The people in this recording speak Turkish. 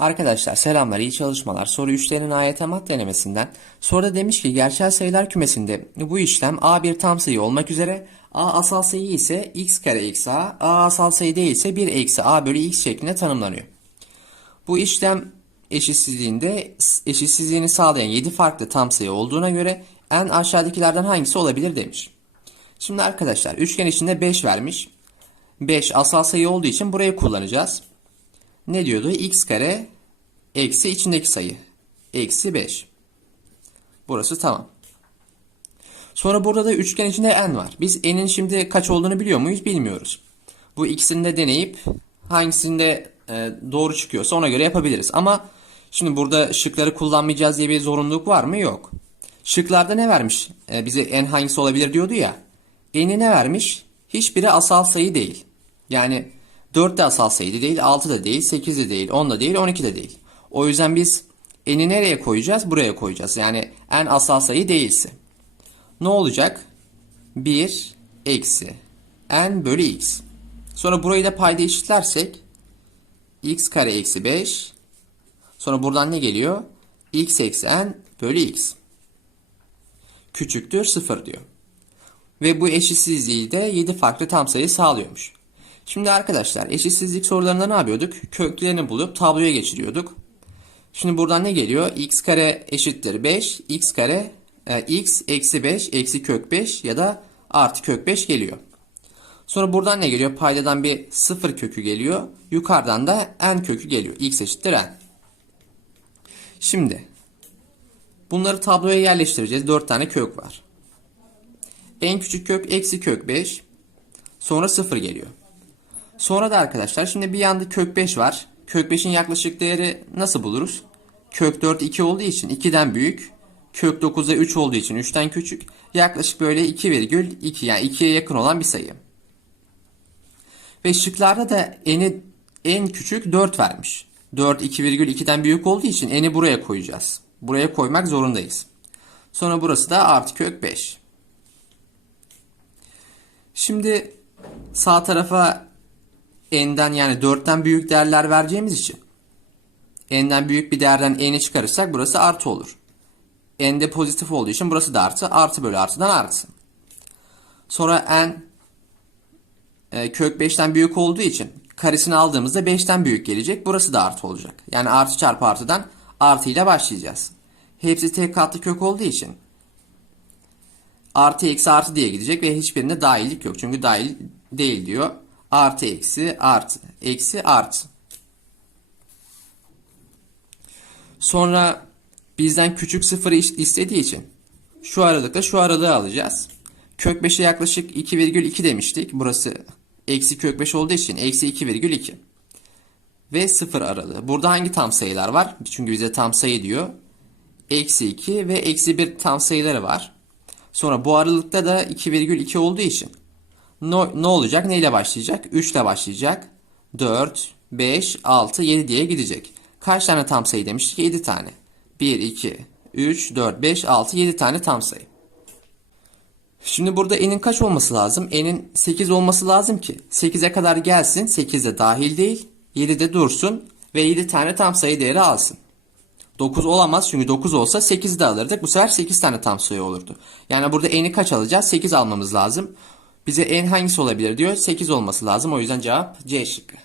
Arkadaşlar selamlar, iyi çalışmalar. Soru 3'lerin ayet mat denemesinden. Soruda demiş ki gerçel sayılar kümesinde bu işlem a bir tam sayı olmak üzere a asal sayı ise x kare eksi a, a asal sayı değilse 1 eksi a bölü x şeklinde tanımlanıyor. Bu işlem eşitsizliğinde eşitsizliğini sağlayan 7 farklı tam sayı olduğuna göre en aşağıdakilerden hangisi olabilir demiş. Şimdi arkadaşlar üçgen içinde 5 vermiş. 5 asal sayı olduğu için burayı kullanacağız. Ne diyordu? x kare eksi içindeki sayı. Eksi 5. Burası tamam. Sonra burada da üçgen içinde n var. Biz n'in şimdi kaç olduğunu biliyor muyuz? Bilmiyoruz. Bu ikisini de deneyip hangisinde e, doğru çıkıyorsa ona göre yapabiliriz. Ama şimdi burada şıkları kullanmayacağız diye bir zorunluluk var mı? Yok. Şıklarda ne vermiş? E, bize n hangisi olabilir diyordu ya. N'i ne vermiş? Hiçbiri asal sayı değil. Yani 4 de asal sayı değil, 6 da değil, 8 de değil, 10 da değil, 12 de değil. O yüzden biz n'i nereye koyacağız? Buraya koyacağız. Yani n asal sayı değilse. Ne olacak? 1 eksi n bölü x. Sonra burayı da payda eşitlersek x kare eksi 5. Sonra buradan ne geliyor? x eksi n bölü x. Küçüktür 0 diyor. Ve bu eşitsizliği de 7 farklı tam sayı sağlıyormuş. Şimdi arkadaşlar eşitsizlik sorularında ne yapıyorduk? Köklerini bulup tabloya geçiriyorduk. Şimdi buradan ne geliyor? x kare eşittir 5, x kare e, x eksi 5 eksi kök 5 ya da artı kök 5 geliyor. Sonra buradan ne geliyor? Paydadan bir sıfır kökü geliyor. Yukarıdan da n kökü geliyor. x eşittir n. Şimdi bunları tabloya yerleştireceğiz. 4 tane kök var. En küçük kök eksi kök 5. Sonra 0 geliyor. Sonra da arkadaşlar şimdi bir yanda kök 5 var. Kök 5'in yaklaşık değeri nasıl buluruz? Kök 4 2 olduğu için 2'den büyük. Kök 9'da 3 olduğu için 3'ten küçük. Yaklaşık böyle 2,2 yani 2'ye yakın olan bir sayı. Ve şıklarda da n'i en küçük 4 vermiş. 4 2,2'den büyük olduğu için n'i buraya koyacağız. Buraya koymak zorundayız. Sonra burası da artı kök 5. Şimdi sağ tarafa n'den yani 4'ten büyük değerler vereceğimiz için n'den büyük bir değerden n'i çıkarırsak burası artı olur. n'de pozitif olduğu için burası da artı. Artı bölü artıdan artı. Sonra n e, kök 5'ten büyük olduğu için karesini aldığımızda 5'ten büyük gelecek. Burası da artı olacak. Yani artı çarpı artıdan artı ile başlayacağız. Hepsi tek katlı kök olduğu için artı eksi artı diye gidecek ve hiçbirinde dahillik yok. Çünkü dahil değil diyor. Artı eksi artı eksi artı. Sonra bizden küçük sıfırı istediği için şu aralıkla şu aralığı alacağız. Kök 5'e yaklaşık 2,2 demiştik. Burası eksi kök 5 olduğu için eksi 2,2. Ve 0 aralığı. Burada hangi tam sayılar var? Çünkü bize tam sayı diyor. Eksi 2 ve eksi 1 tam sayıları var. Sonra bu aralıkta da 2,2 olduğu için ne, ne olacak? Ne ile başlayacak? 3 ile başlayacak. 4, 5, 6, 7 diye gidecek. Kaç tane tam sayı demiştik? 7 tane. 1, 2, 3, 4, 5, 6, 7 tane tam sayı. Şimdi burada n'in kaç olması lazım? n'in 8 olması lazım ki 8'e kadar gelsin. 8 de dahil değil. 7 de dursun ve 7 tane tam sayı değeri alsın. 9 olamaz çünkü 9 olsa 8 de alırdık. Bu sefer 8 tane tam sayı olurdu. Yani burada n'i kaç alacağız? 8 almamız lazım. Bize n hangisi olabilir diyor. 8 olması lazım. O yüzden cevap C şıkkı.